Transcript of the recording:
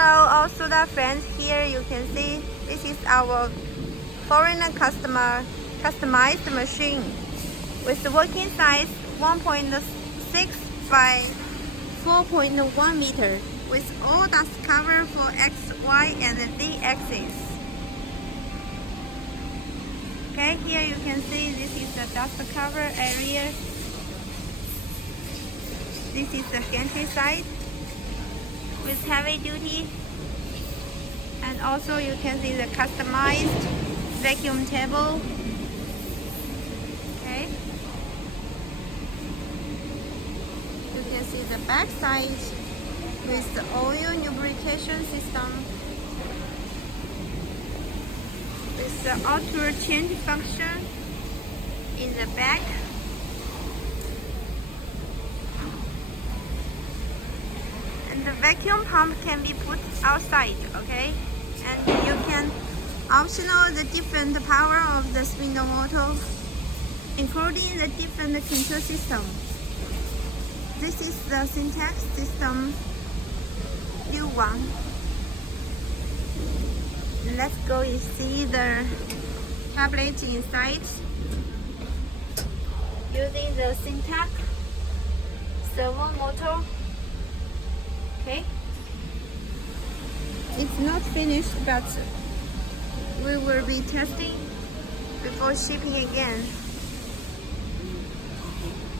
Hello, all Suda friends. Here you can see this is our foreigner customer customized machine with the working size 1.6 by 4.1 meter with all dust cover for X, Y, and Z axis. Okay, here you can see this is the dust cover area. This is the gantry side with heavy duty, and also you can see the customized vacuum table. Okay, you can see the back side with the oil lubrication system with the auto change function in the back. The vacuum pump can be put outside, okay? And you can optional the different power of the spindle motor, including the different control system. This is the Syntec system new one. Let's go and see the tablet inside. Using the Syntec Servo motor. Okay, it's not finished, but we will be testing before shipping again.